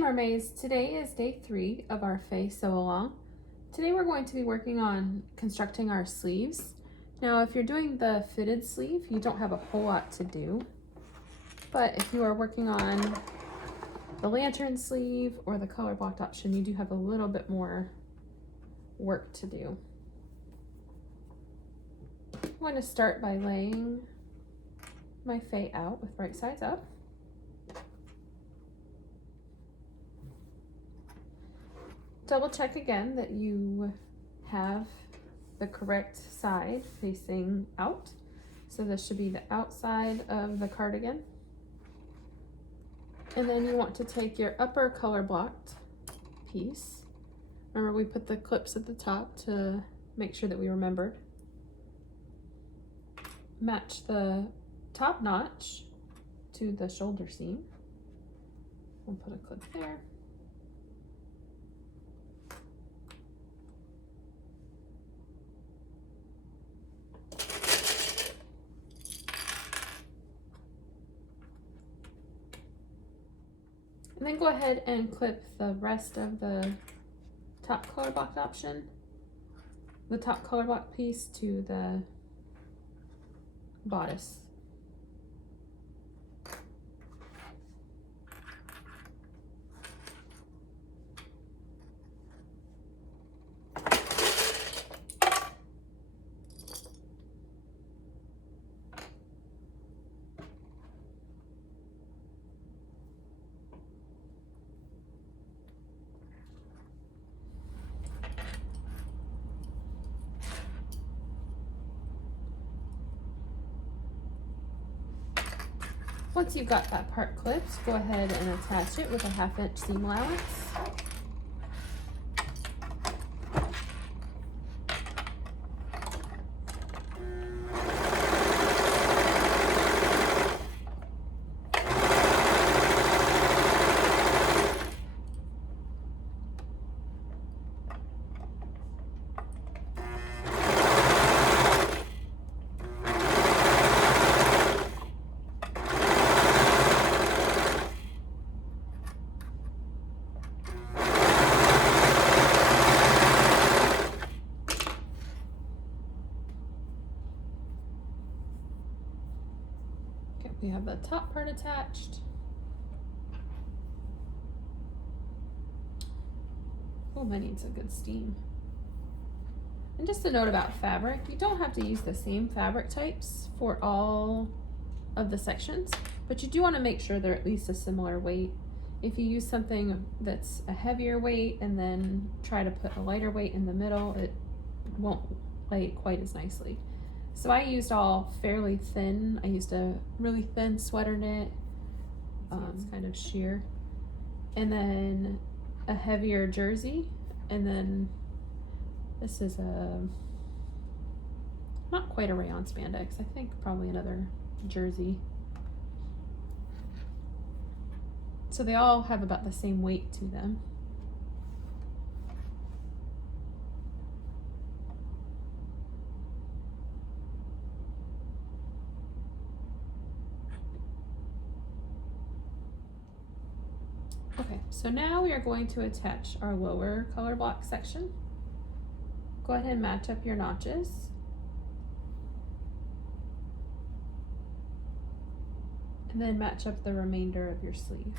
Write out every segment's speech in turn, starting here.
Mermaids, today is day 3 of our Fae Sew-a-long. Today we're going to be working on constructing our sleeves. Now if you're doing the fitted sleeve, you don't have a whole lot to do. But if you are working on the lantern sleeve or the color blocked option, you do have a little bit more work to do. I'm going to start by laying my Fae out with right sides up. Double check again that you have the correct side facing out. So this should be the outside of the cardigan. And then you want to take your upper color blocked piece. Remember, we put the clips at the top to make sure that we remembered. Match the top notch to the shoulder seam. We'll put a clip there. And then go ahead and clip the rest of the top color block option, the top color block piece to the bodice. Once you've got that part clipped, go ahead and attach it with a 1/2 inch seam allowance. We have the top part attached. Oh, that needs a good steam. And just a note about fabric, you don't have to use the same fabric types for all of the sections, but you do want to make sure they're at least a similar weight. If you use something that's a heavier weight and then try to put a lighter weight in the middle, it won't lay quite as nicely. So I used all fairly thin. I used a really thin sweater knit. It's kind of sheer. And then a heavier jersey. And then this is not quite a rayon spandex. I think probably another jersey. So they all have about the same weight to them. Okay, so now we are going to attach our lower color block section. Go ahead and match up your notches. And then match up the remainder of your sleeve.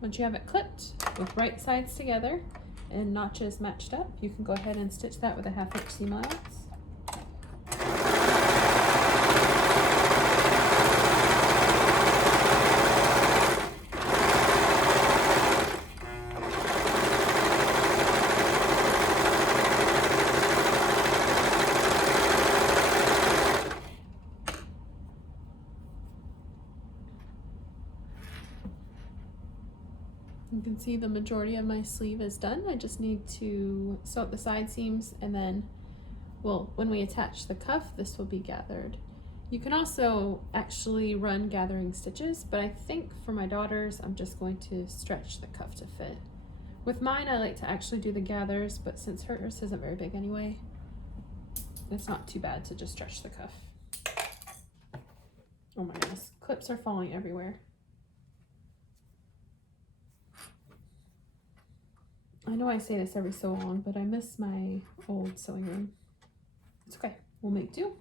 Once you have it clipped with right sides together and notches matched up, you can go ahead and stitch that with a 1/2 inch seam allowance. You can see the majority of my sleeve is done. I just need to sew up the side seams, and then, well, when we attach the cuff, this will be gathered. You can also actually run gathering stitches, but I think for my daughters, I'm just going to stretch the cuff to fit. With mine, I like to actually do the gathers, but since hers isn't very big anyway, it's not too bad to just stretch the cuff. Oh my goodness, clips are falling everywhere. I know I say this every so long, but I miss my old sewing room. It's okay, we'll make do.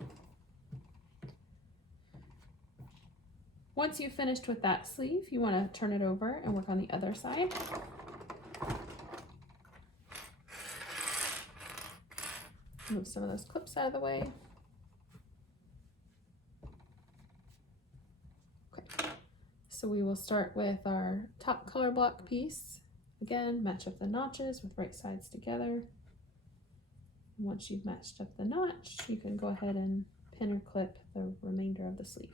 Once you've finished with that sleeve, you want to turn it over and work on the other side. Move some of those clips out of the way. Okay, so we will start with our top color block piece. Again, match up the notches with right sides together. And once you've matched up the notch, you can go ahead and pin or clip the remainder of the sleeve.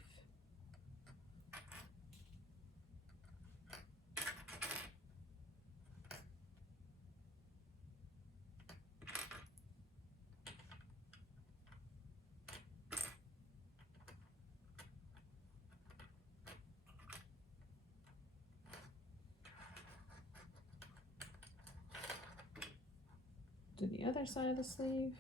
Do the other side of the sleeve.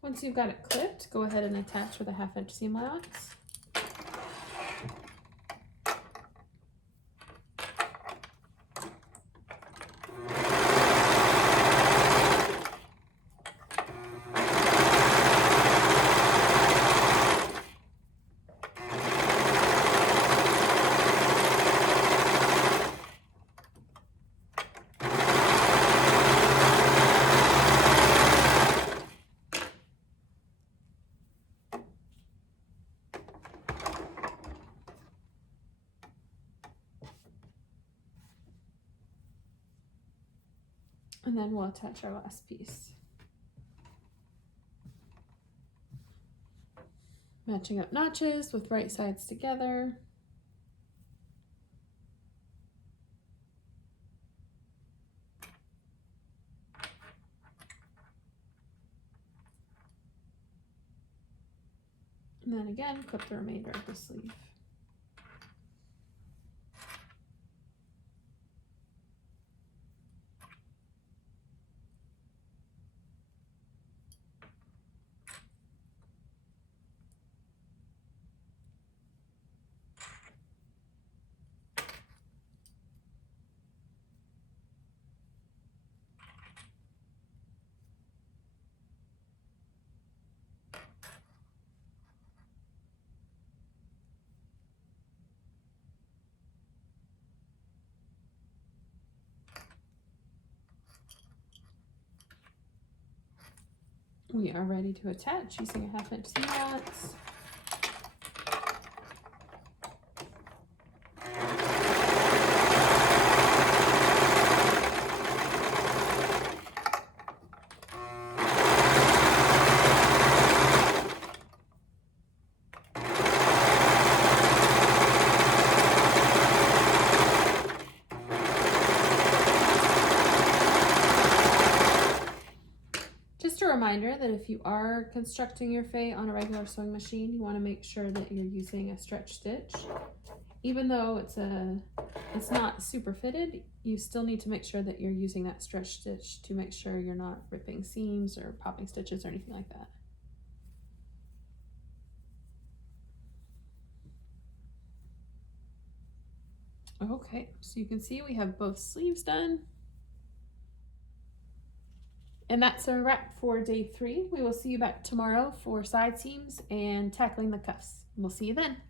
Once you've got it clipped, go ahead and attach with a 1/2 inch seam allowance. And then we'll attach our last piece. Matching up notches with right sides together. And then again, clip the remainder of the sleeve. We are ready to attach using a 1/2 inch seam allowance. Reminder that if you are constructing your Fae on a regular sewing machine, you want to make sure that you're using a stretch stitch. Even though it's not super fitted, you still need to make sure that you're using that stretch stitch to make sure you're not ripping seams or popping stitches or anything like that. Okay, so you can see we have both sleeves done. And that's a wrap for day 3. We will see you back tomorrow for side seams and tackling the cuffs. We'll see you then.